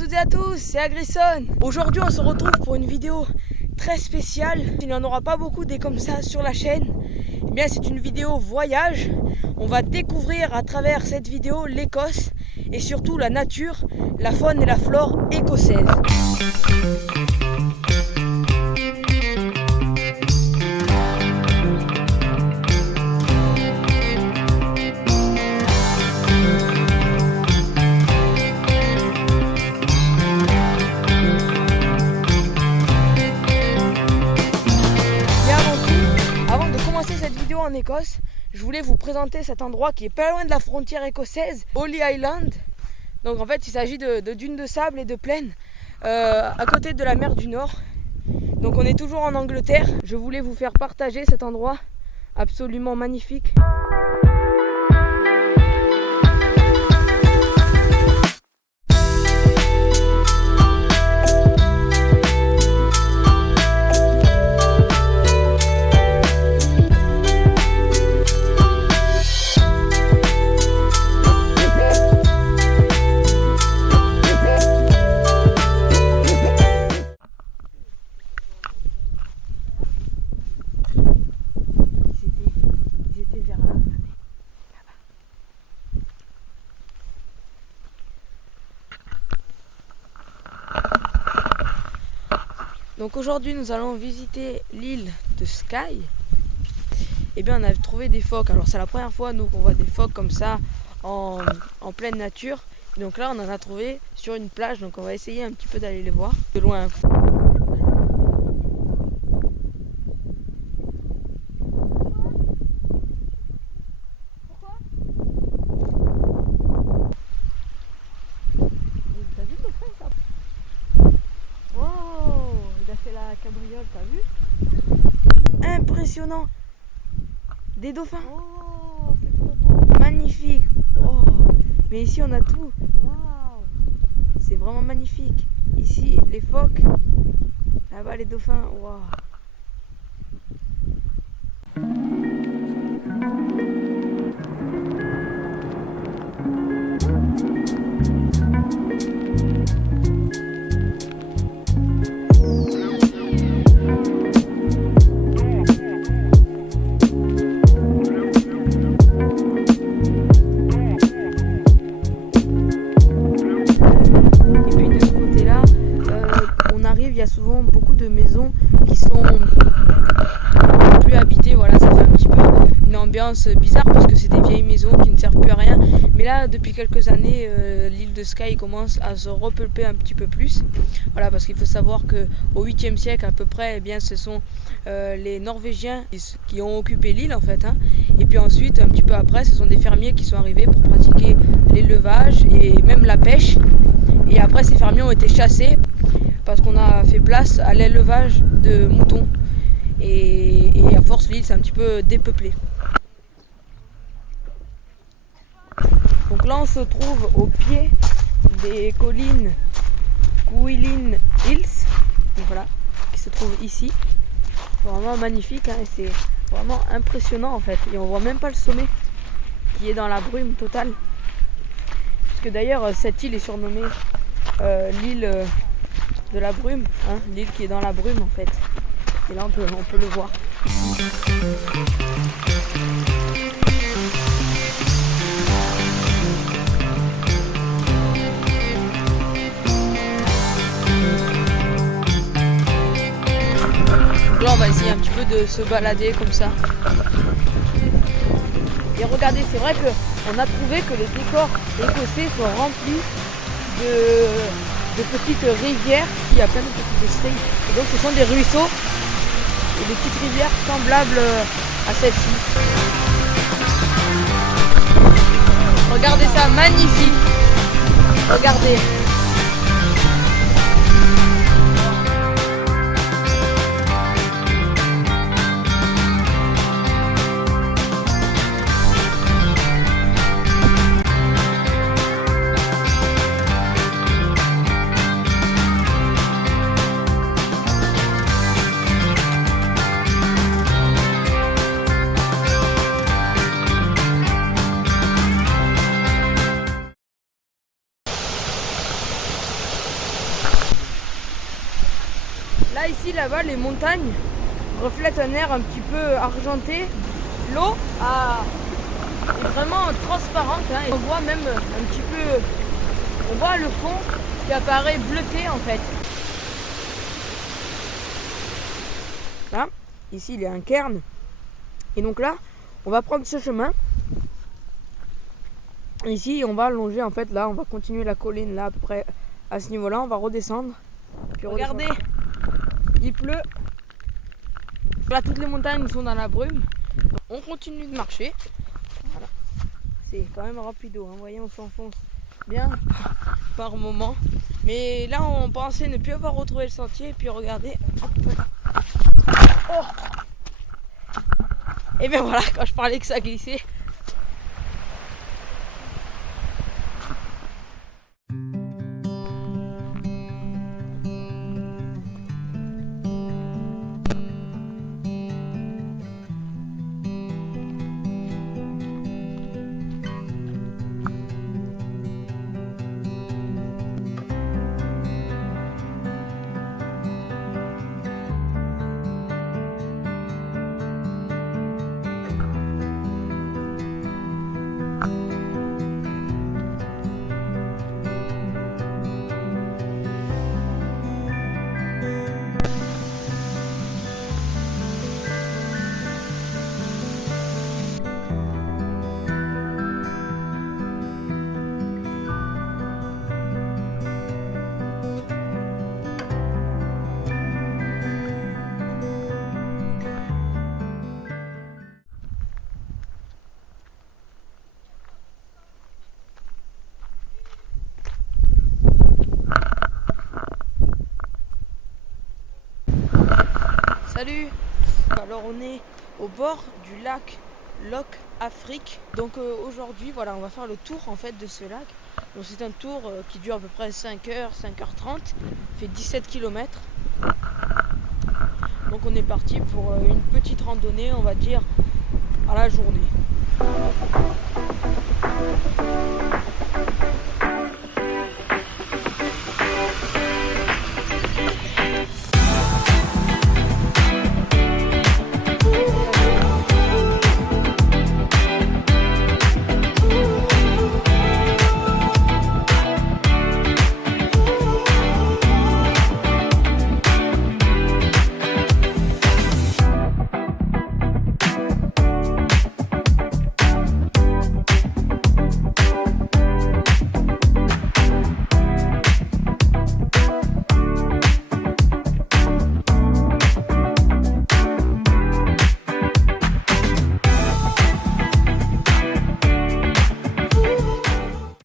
toutes et à tous, c'est Agrisson. Aujourd'hui on se retrouve pour une vidéo très spéciale. Il n'y en aura pas beaucoup des comme ça sur la chaîne. Eh bien c'est une vidéo voyage. On va découvrir à travers cette vidéo l'Écosse et surtout la nature, la faune et la flore écossaise. En Écosse, je voulais vous présenter cet endroit qui est pas loin de la frontière écossaise, Holy Island. Donc en fait il s'agit de dunes de sable et de plaines à côté de la mer du Nord. Donc on est toujours en Angleterre. Je voulais vous faire partager cet endroit absolument magnifique. Donc aujourd'hui nous allons visiter l'île de Skye. Et bien on a trouvé des phoques. Alors c'est la première fois nous qu'on voit des phoques comme ça en pleine nature. Donc là on en a trouvé sur une plage, donc on va essayer un petit peu d'aller les voir de loin. Pourquoi ? T'as vu le dauphin ça ? Oh, il a fait la cabriole, t'as vu ? Impressionnant. Des dauphins. Oh, c'est trop beau. Magnifique. Oh, mais ici on a tout. Waouh. C'est vraiment magnifique. Ici les phoques. Là-bas les dauphins. Waouh. Il y a souvent beaucoup de maisons qui sont plus habitées, voilà, ça fait un petit peu une ambiance bizarre parce que c'est des vieilles maisons qui ne servent plus à rien. Mais là, depuis quelques années, l'île de Skye commence à se repeupler un petit peu plus. Voilà, parce qu'il faut savoir qu'au 8e siècle à peu près, eh bien, ce sont les Norvégiens qui ont occupé l'île en fait. Et puis ensuite, un petit peu après, ce sont des fermiers qui sont arrivés pour pratiquer l'élevage et même la pêche. Et après, ces fermiers ont été chassés parce qu'on a fait place à l'élevage de moutons et à force l'île s'est un petit peu dépeuplée. Donc là on se trouve au pied des collines Cuillin Hills, donc voilà, qui se trouvent ici. C'est vraiment magnifique et c'est vraiment impressionnant en fait, et on voit même pas le sommet qui est dans la brume totale, puisque d'ailleurs cette île est surnommée l'île de la brume, l'île qui est dans la brume en fait. Et là on peut le voir. Donc là on va essayer un petit peu de se balader comme ça. Et regardez, c'est vrai qu'on a trouvé que les décors écossais sont remplis de petites rivières. Il y a plein de petites estrées. Et donc ce sont des ruisseaux et des petites rivières semblables à celle-ci. Regardez ça, magnifique. Regardez. là-bas, les montagnes reflètent un air un petit peu argenté. L'eau est vraiment transparente, hein, et on voit même un petit peu, on voit le fond qui apparaît bleuté en fait. Là, ici il y a un cairn, et donc là, on va prendre ce chemin. Ici, on va longer en fait, là, on va continuer la colline là à peu près à ce niveau-là, on va redescendre. Puis regardez, il pleut. Là, toutes les montagnes sont dans la brume. On continue de marcher. Voilà. C'est quand même rapido, hein. Vous voyez, on s'enfonce bien par moment. Mais là, on pensait ne plus avoir retrouvé le sentier. Et puis regardez. Oh, et bien voilà, quand je parlais que ça glissait. Salut. Alors on est au bord du lac Loch Afrique. Donc aujourd'hui voilà, on va faire le tour en fait de ce lac. Donc c'est un tour qui dure à peu près 5h, 5h30, fait 17 km. Donc on est parti pour une petite randonnée, on va dire, à la journée.